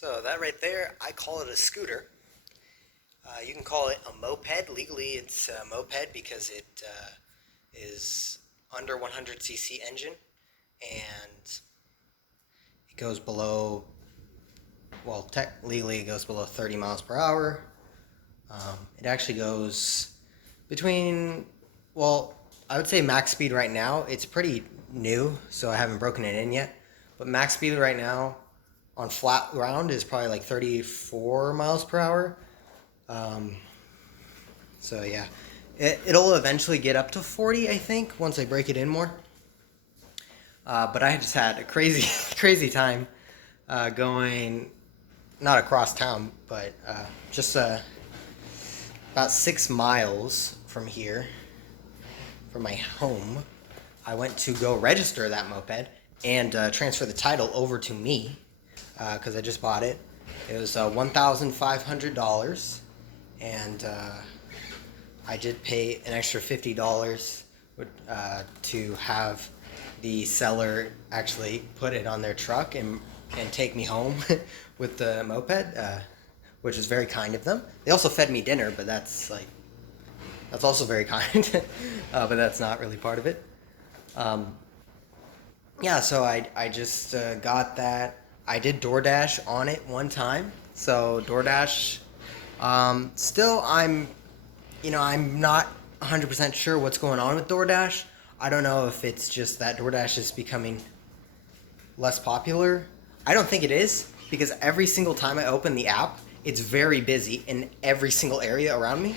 So that right there, I call it a scooter. You can call it a moped. Legally, it's a moped because it is under 100cc engine, and it goes below, well, legally it goes below 30 miles per hour. It actually goes between, well, I would say max speed right now. It's pretty new, so I haven't broken it in yet. But max speed right now on flat ground is probably like 34 miles per hour. Um, so yeah, it'll eventually get up to 40, I think, once I break it in more. But I just had a crazy, crazy time going, not across town, but just about 6 miles from here, from my home. I went to go register that moped and transfer the title over to me because I just bought it. It was $1,500, and I did pay an extra $50 to have the seller actually put it on their truck and take me home with the moped, which was very kind of them. They also fed me dinner, but that's also very kind, but that's not really part of it. Yeah, so I just got that. I did Doordash on it one time. So Doordash, still I'm not 100% sure what's going on with Doordash. I don't know if it's just that Doordash is becoming less popular. I don't think it is, because every single time I open the app, it's very busy in every single area around me.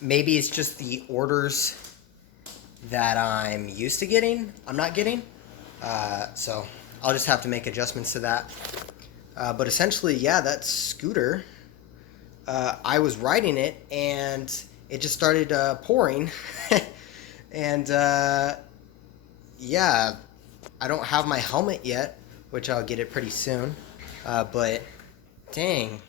Maybe it's just the orders that I'm used to getting, I'm not getting. So I'll just have to make adjustments to that. But essentially, yeah, that scooter, I was riding it and it just started pouring. And yeah, I don't have my helmet yet, which I'll get it pretty soon. But dang,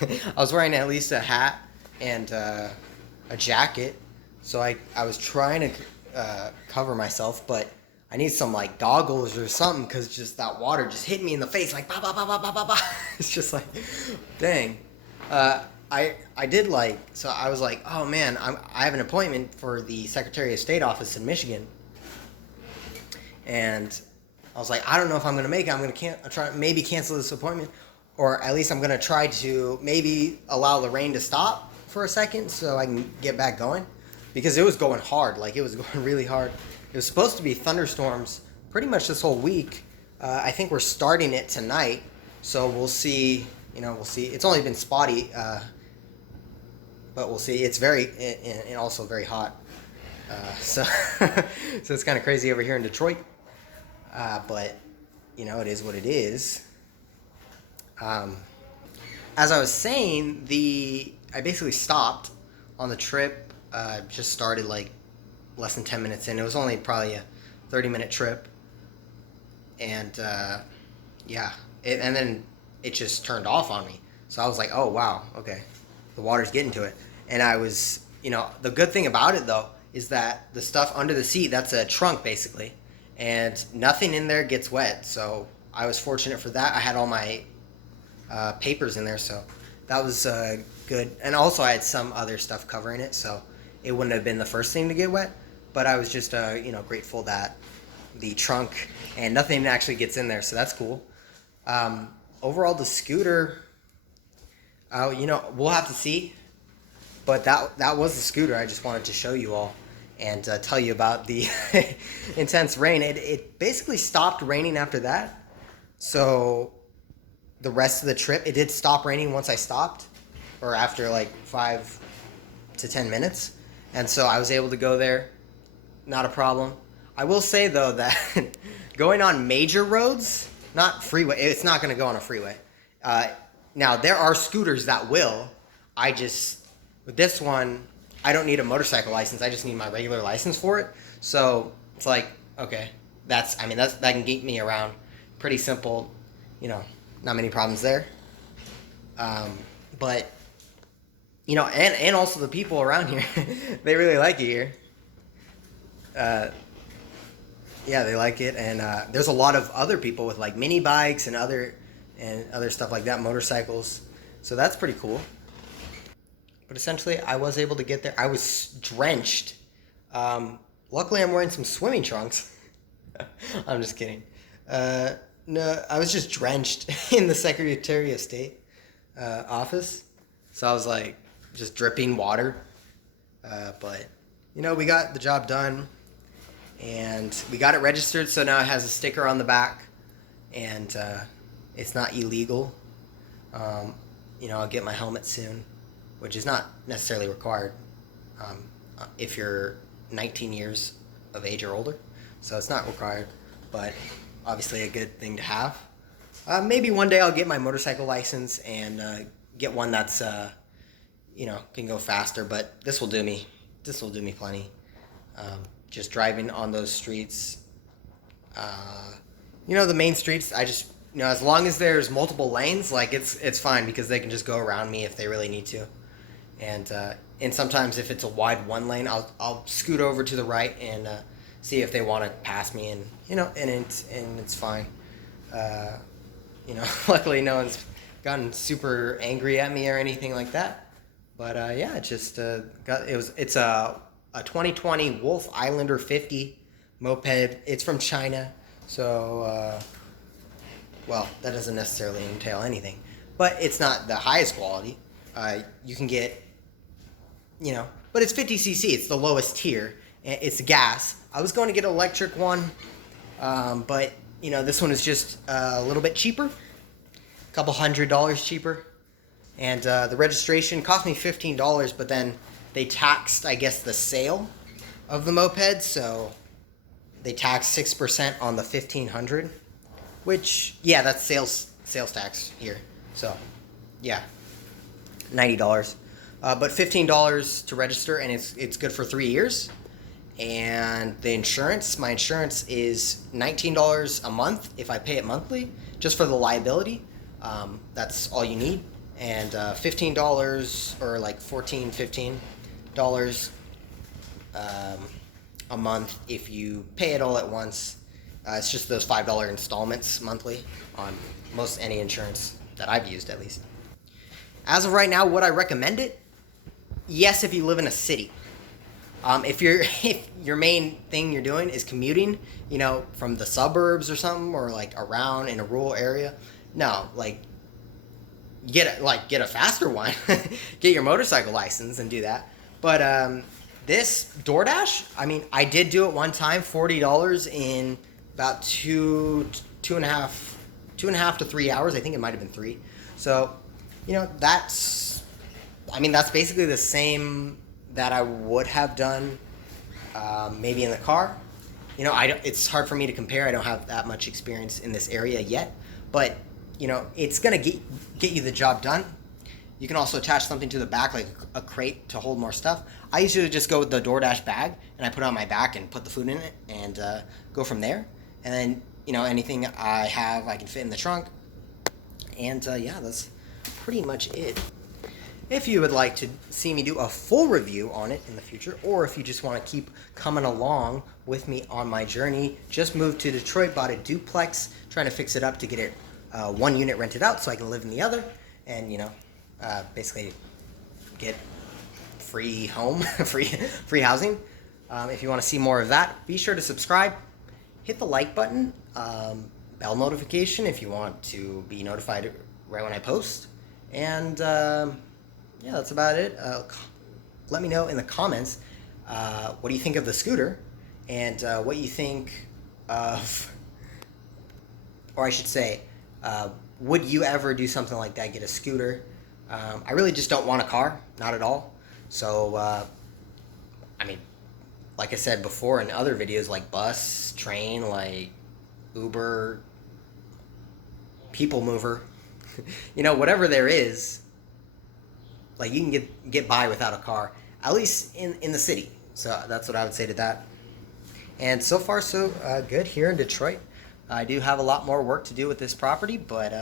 I was wearing at least a hat and a jacket, so I was trying to cover myself, but I need some like goggles or something, because just that water just hit me in the face like ba ba ba ba ba ba ba. It's just like, dang. I did like, so I was like, oh man, I have an appointment for the Secretary of State office in Michigan, and I was like, I don't know if I'm gonna make it. I'm gonna try maybe cancel this appointment, or at least I'm gonna try to maybe allow the rain to stop for a second so I can get back going, because it was going hard. Like, it was going really hard. It was supposed to be thunderstorms pretty much this whole week. I think we're starting it tonight, so we'll see. We'll see. It's only been spotty, but we'll see. It's very and also very hot. So so it's kind of crazy over here in Detroit. But it is what it is. As I was saying, I basically stopped on the trip. Just started like less than 10 minutes in. It was only probably a 30-minute trip, and yeah, and then it just turned off on me. So I was like, oh wow, okay, the water's getting to it. And I was, the good thing about it though is that the stuff under the seat, that's a trunk basically, and nothing in there gets wet. So I was fortunate for that. I had all my papers in there, so that was good. And also I had some other stuff covering it, so it wouldn't have been the first thing to get wet. But I was just grateful that the trunk and nothing actually gets in there, so that's cool. Overall, the scooter, we'll have to see. But that was the scooter. I just wanted to show you all and tell you about the intense rain. It basically stopped raining after that. So the rest of the trip, it did stop raining once I stopped, or after like 5 to 10 minutes. And so I was able to go there, not a problem. I will say though that going on major roads, not freeway, it's not going to go on a freeway. Now there are scooters that will. With this one, I don't need a motorcycle license. I just need my regular license for it. So it's like, okay, that can get me around. Pretty simple, not many problems there. But and also the people around here, they really like it here. Yeah, they like it, and there's a lot of other people with like mini bikes and other and other stuff like that, motorcycles. So that's pretty cool. But essentially, I was able to get there. I was drenched. Luckily, I'm wearing some swimming trunks. I'm just kidding. No, I was just drenched in the Secretary of State office. So I was like just dripping water. But, we got the job done. And we got it registered, so now it has a sticker on the back. And it's not illegal. I'll get my helmet soon, which is not necessarily required if you're 19 years of age or older. So it's not required, but obviously a good thing to have. Maybe one day I'll get my motorcycle license and get one that's, can go faster, but this will do me. This will do me plenty. Just driving on those streets. The main streets, I just, as long as there's multiple lanes, like it's fine because they can just go around me if they really need to. And sometimes if it's a wide one lane, I'll scoot over to the right and see if they want to pass me, and it's fine. Luckily no one's gotten super angry at me or anything like that. But it's a 2020 Wolf Islander 50 moped. It's from China, so that doesn't necessarily entail anything, but it's not the highest quality. You can get, but it's 50cc. It's the lowest tier. It's gas. I was going to get an electric one, but this one is just a little bit cheaper, a couple $100 cheaper, and the registration cost me $15, but then they taxed, I guess, the sale of the moped, so they taxed 6% on the $1,500, which, that's sales tax here. So, $90, but $15 to register, and it's good for 3 years. And the insurance, my insurance is $19 a month if I pay it monthly, just for the liability. That's all you need, and $15 or like $15 a month if you pay it all at once. It's just those $5 installments monthly on most any insurance that I've used, at least. As of right now, would I recommend it? Yes, if you live in a city. If your main thing you're doing is commuting, from the suburbs or something, or like around in a rural area, no, like get a faster one, get your motorcycle license and do that. But this Doordash, I did do it one time, $40 in about two and a half to 3 hours. I think it might have been 3. So, that's basically the same that I would have done maybe in the car. It's hard for me to compare. I don't have that much experience in this area yet, but it's gonna get you the job done. You can also attach something to the back, like a crate to hold more stuff. I usually just go with the Doordash bag, and I put it on my back and put the food in it, and go from there. And then anything I have, I can fit in the trunk. And that's pretty much it. If you would like to see me do a full review on it in the future, or if you just want to keep coming along with me on my journey, just moved to Detroit, bought a duplex, trying to fix it up to get it one unit rented out so I can live in the other, and basically get free home, free housing. If you want to see more of that, be sure to subscribe, hit the like button, bell notification if you want to be notified right when I post, and that's about it. Let me know in the comments what do you think of the scooter, and what you think of, or I should say, would you ever do something like that, get a scooter? I really just don't want a car, not at all. So, like I said before in other videos, like bus, train, like Uber, people mover, whatever there is, like you can get by without a car, at least in the city. So that's what I would say to that. And so far so good here in Detroit. I do have a lot more work to do with this property, but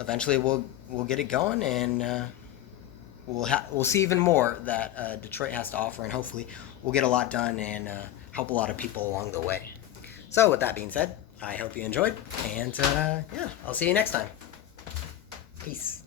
eventually we'll get it going, and we'll see even more that Detroit has to offer, and hopefully we'll get a lot done and help a lot of people along the way. So with that being said, I hope you enjoyed, and yeah, I'll see you next time. Peace.